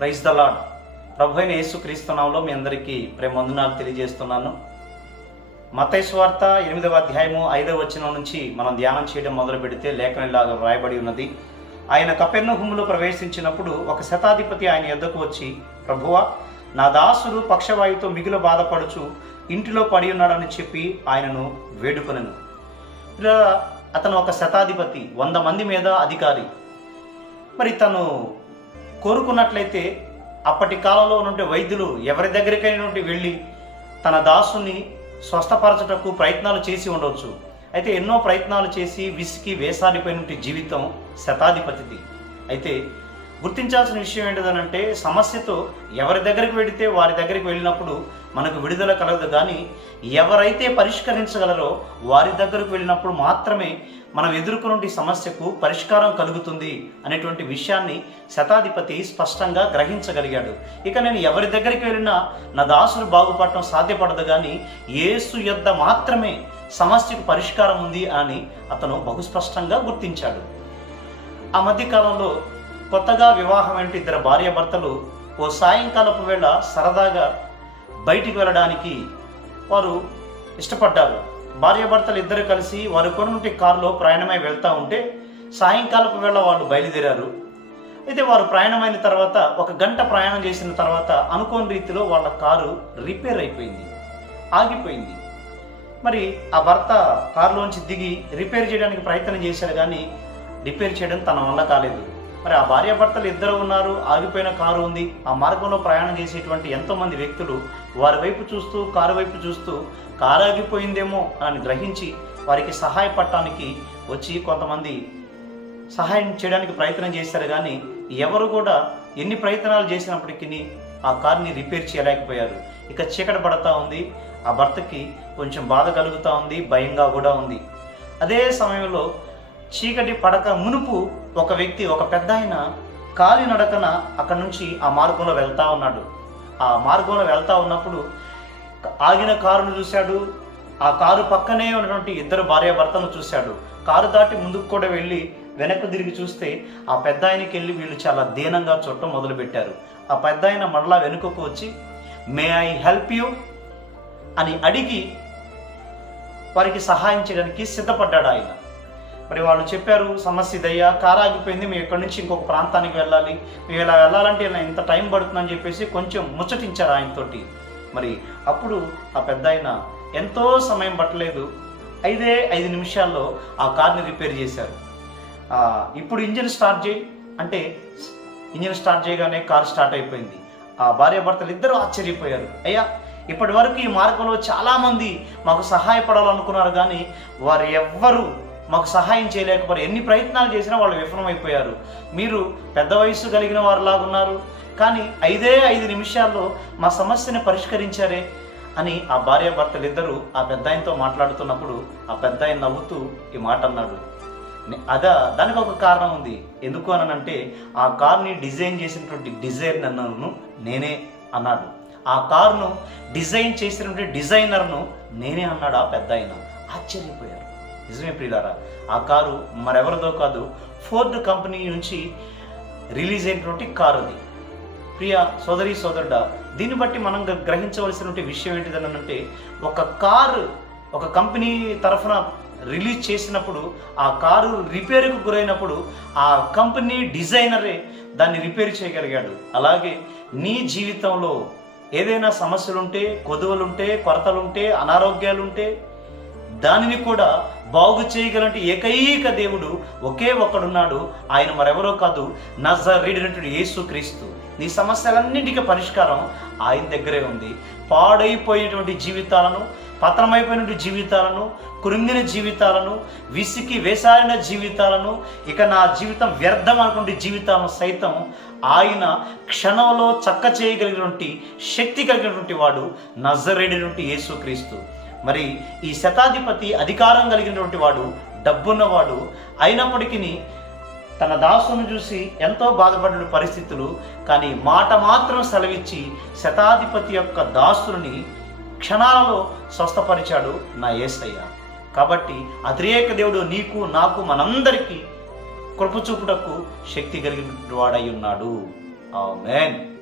Praise the lord. ప్రభు అయిన యేసుక్రీస్తు నామములో మీ అందరికీ ప్రేమవందనాలు తెలియజేస్తున్నాను. మత్తయి సువార్త 8వ అధ్యాయము 5వ వచనం నుంచి మనం ధ్యానం చేయడం మొదలు పెడితే లేఖనంలాగా వ్రాయబడి ఉన్నది. ఆయన కపెర్నహూములో ప్రవేశించినప్పుడు ఒక శతాధిపతి ఆయన యొద్దకు వచ్చి, ప్రభువా, నా దాసుడు పక్షవాయువుతో మిగులు బాధపడుచు ఇంటిలో పడి ఉన్నాడని చెప్పి ఆయనను వేడుకొనెను. ఇలా అతను ఒక శతాధిపతి, 100 మంది మీద అధికారి. మరి తను కోరుకున్నట్లయితే అప్పటి కాలంలో ఉన్నటువంటి వైద్యులు ఎవరి దగ్గరికైనా వెళ్ళి తన దాసుని స్వస్థపరచటకు ప్రయత్నాలు చేసి ఉండవచ్చు. అయితే ఎన్నో ప్రయత్నాలు చేసి విసికి వేసారిపోయినటువంటి జీవితం శతాధిపతిది. అయితే గుర్తించాల్సిన విషయం ఏంటిదనంటే, సమస్యతో ఎవరి దగ్గరికి వెళితే వారి దగ్గరికి వెళ్ళినప్పుడు మనకు విడుదల కలగదు, కానీ ఎవరైతే పరిష్కరించగలరో వారి దగ్గరకు వెళ్ళినప్పుడు మాత్రమే మనం ఎదుర్కొనే సమస్యకు పరిష్కారం కలుగుతుంది అనేటువంటి విషయాన్ని శతాధిపతి స్పష్టంగా గ్రహించగలిగాడు. ఇక నేను ఎవరి దగ్గరికి వెళ్ళినా నా దాసులు బాగుపడటం సాధ్యపడదు, కానీ యేసు యొద్ద మాత్రమే సమస్యకు పరిష్కారం ఉంది అని అతను బహుస్పష్టంగా గుర్తించాడు. ఆ మధ్యకాలంలో కొత్తగా వివాహమైన 2 భార్యాభర్తలు ఓ సాయంకాలపు వేళ సరదాగా బయటికి వెళ్ళడానికి వారు ఇష్టపడ్డారు. భార్యాభర్తలు ఇద్దరు కలిసి వారు కొనుంటి కారులో ప్రయాణమై వెళ్తూ ఉంటే సాయంకాలపు వేళ వాళ్ళు బయలుదేరారు. అయితే వారు ప్రయాణమైన తర్వాత 1 గంట ప్రయాణం చేసిన తర్వాత అనుకోని రీతిలో వాళ్ళ కారు రిపేర్ అయిపోయింది, ఆగిపోయింది. మరి ఆ భర్త కారులోంచి దిగి రిపేర్ చేయడానికి ప్రయత్నం చేశారు, కానీ రిపేర్ చేయడం తన వల్ల కాలేదు. మరి ఆ భార్యాభర్తలు ఇద్దరు ఉన్నారు, ఆగిపోయిన కారు ఉంది. ఆ మార్గంలో ప్రయాణం చేసేటువంటి ఎంతోమంది వ్యక్తులు వారి వైపు చూస్తూ, కారు వైపు చూస్తూ కారు ఆగిపోయిందేమో అని గ్రహించి వారికి సహాయపడటానికి వచ్చి కొంతమంది సహాయం చేయడానికి ప్రయత్నం చేశారు, కానీ ఎవరు కూడా ఎన్ని ప్రయత్నాలు చేసినప్పటికీ ఆ కారుని రిపేర్ చేయలేకపోయారు. ఇక చీకటి పడతా ఉంది, ఆ భర్తకి కొంచెం బాధ కలుగుతూ ఉంది, భయంగా కూడా ఉంది. అదే సమయంలో చీకటి పడక మునుపు ఒక వ్యక్తి, ఒక పెద్ద ఆయన కాలినడకన అక్కడి నుంచి ఆ మార్గంలో వెళ్తా ఉన్నాడు. ఆ మార్గంలో వెళ్తా ఉన్నప్పుడు ఆగిన కారును చూశాడు. ఆ కారు పక్కనే ఉన్నటువంటి 2 భార్యాభర్తలను చూశాడు. కారు దాటి ముందుకు కూడా వెళ్ళి వెనక్కు తిరిగి చూస్తే ఆ పెద్ద ఆయనకి వెళ్ళి వీళ్ళు చాలా దీనంగా చూడటం మొదలుపెట్టారు. ఆ పెద్ద ఆయన మరలా వెనుకకు వచ్చి, మే ఐ హెల్ప్ యూ అని అడిగి వారికి సహాయం చేయడానికి సిద్ధపడ్డాడు ఆయన. మరి వాళ్ళు చెప్పారు, సమస్య ఇదయ్యా, కారు ఆగిపోయింది, మేము ఇక్కడి నుంచి ఇంకొక ప్రాంతానికి వెళ్ళాలి, మేము ఇలా వెళ్ళాలంటే ఇలా ఇంత టైం పడుతుందని చెప్పేసి కొంచెం ముచ్చటించారు ఆయనతోటి. మరి అప్పుడు ఆ పెద్ద ఆయన ఎంతో సమయం పట్టలేదు, 5 నిమిషాల్లో ఆ కార్ని రిపేర్ చేశారు. ఇప్పుడు ఇంజిన్ స్టార్ట్ చేయి అంటే ఇంజిన్ స్టార్ట్ చేయగానే కారు స్టార్ట్ అయిపోయింది. ఆ భార్యాభర్తలు ఇద్దరు ఆశ్చర్యపోయారు. అయ్యా, ఇప్పటి వరకు ఈ మార్గంలో చాలామంది మాకు సహాయపడాలనుకున్నారు, కానీ వారు ఎవ్వరూ మాకు సహాయం చేయలేకపోయారు. ఎన్ని ప్రయత్నాలు చేసినా వాళ్ళు విఫలమైపోయారు. మీరు పెద్ద వయసు కలిగిన వారులాగున్నారు, కానీ 5 నిమిషాల్లో మా సమస్యని పరిష్కరించారే అని ఆ భార్యాభర్తలు ఇద్దరు ఆ పెద్ద ఆయనతో మాట్లాడుతున్నప్పుడు ఆ పెద్ద ఆయన నవ్వుతూ ఈ మాట అన్నాడు. దానికి ఒక కారణం ఉంది. ఎందుకు అనంటే, ఆ కార్ని డిజైన్ చేసినటువంటి డిజైనర్ను నేనే అన్నాడు. ఆ కారును డిజైన్ చేసినటువంటి డిజైనర్ను నేనే అన్నాడు ఆ పెద్ద ఆయన. ఆశ్చర్యపోయారు. నిజమే ప్రియులారా, ఆ కారు మరెవరిదో కాదు, ఫోర్డ్ కంపెనీ నుంచి రిలీజ్ అయినటువంటి కారు అది. ప్రియ సోదరి సోదరుడా, దీన్ని బట్టి మనం గ్రహించవలసినటువంటి విషయం ఏంటిదనంటే, ఒక కారు ఒక కంపెనీ తరఫున రిలీజ్ చేసినప్పుడు ఆ కారు రిపేర్కు గురైనప్పుడు ఆ కంపెనీ డిజైనరే దాన్ని రిపేర్ చేయగలిగాడు. అలాగే నీ జీవితంలో ఏదైనా సమస్యలుంటే, కొదువలుంటే, కొరతలుంటే, అనారోగ్యాలుంటే దానిని కూడా బాగు చేయగలంటే ఏకైక దేవుడు ఒకే ఒక్కడున్నాడు. ఆయన మరెవరో కాదు, నజరేయుడైనటువంటి యేసుక్రీస్తు. నీ సమస్యలన్నింటికీ పరిష్కారం ఆయన దగ్గరే ఉంది. పాడైపోయినటువంటి జీవితాలను, పతనమైపోయినటువంటి జీవితాలను, కృంగిన జీవితాలను, విసికి వేసారిన జీవితాలను, ఇక నా జీవితం వ్యర్థం అనుకుంటే జీవితాలను సైతం ఆయన క్షణంలో చక్క చేయగలిగినటువంటి శక్తి కలిగినటువంటి వాడు నజరేయుడైనటువంటి యేసుక్రీస్తు. మరి ఈ శతాధిపతి అధికారం కలిగినటువంటి వాడు, డబ్బున్నవాడు అయినప్పటికీ తన దాసును చూసి ఎంతో బాధపడిన పరిస్థితులు, కానీ మాట మాత్రం సెలవిచ్చి శతాధిపతి యొక్క దాసుని క్షణాలలో స్వస్థపరిచాడు నా యేసయ్య. కాబట్టి అతిరేక దేవుడు నీకు, నాకు, మనందరికీ కృప చూపుటకు శక్తి కలిగిన వాడై ఉన్నాడు. ఆమేన్.